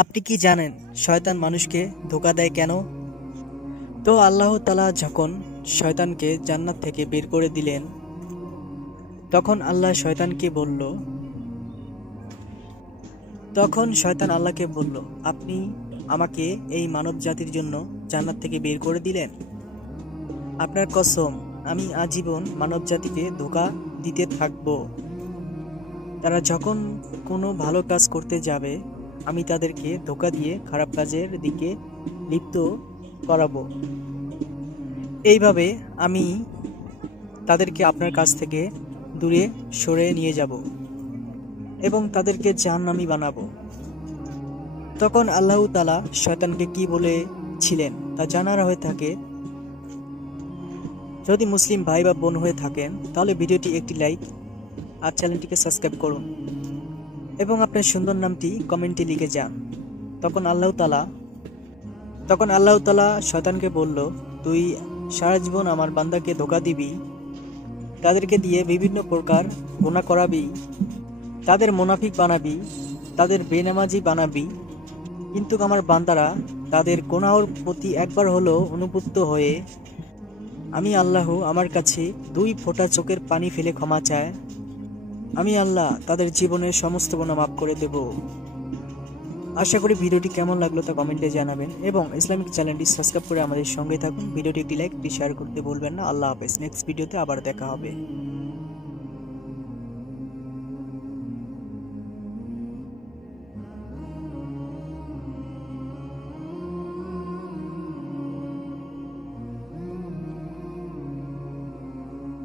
আপনি কি জানেন শয়তান মানুষকে ধোঁকা দেয় কেন? তো আল্লাহ তাআলা যখন শয়তানকে জান্নাত থেকে বের করে দিলেন, তখন শয়তান আল্লাহকে বলল, আপনি আমাকে এই মানব জাতির জন্য জান্নাত থেকে বের করে দিলেন। আপনার কসম, আমি আজীবন মানব জাতিকে ধোঁকা দিতে থাকব। তারা যখন কোনো ভালো কাজ করতে যাবে, আমি তাদেরকে ধোঁকা দিয়ে খারাপ কাজের দিকে লিপ্ত করাবো। এইভাবে আমি তাদেরকে আপনার কাছ থেকে দূরে সরে নিয়ে যাব এবং তাদেরকে জাহান্নামী বানাবো। তখন আল্লাহ তাআলা শয়তানকে কি বলেছিলেন তা জানার হয়ে থাকে। যদি মুসলিম ভাই বা বোন হয়ে থাকেন তাহলে ভিডিওটি একটি লাইক আর চ্যানেলটিকে সাবস্ক্রাইব করুন এবং আপনার সুন্দর নামটি কমেন্টে লিখে যান। তখন আল্লাহ তাআলা শয়তানকে বলল, তুই সারা জীবন আমার বান্দাকে ধোঁকা দিবি, তাদেরকে দিয়ে বিভিন্ন প্রকার গুনাহ করাবি, তাদের মুনাফিক বানাবি, তাদের বেনামাজি বানাবি, কিন্তু আমার বান্দারা তাদের গুনাহর প্রতি একবার হলো অনুতপ্ত হয়ে আমি আল্লাহ আমার কাছে 2 ফোঁটা চোখের পানি ফেলে ক্ষমা চায়, আমি আল্লাহ তাদের জীবনের সমস্ত গুনাহ মাফ করে দেব। আশা করি ভিডিওটি কেমন লাগলো তা কমেন্টে জানাবেন এবং ইসলামিক চ্যানেলটি সাবস্ক্রাইব করে আমাদের সঙ্গে থাকুন। ভিডিওটি একটি লাইক, একটি শেয়ার করতে ভুলবেন না। আল্লাহ হাফেজ। নেক্সট ভিডিওতে আবার দেখা হবে।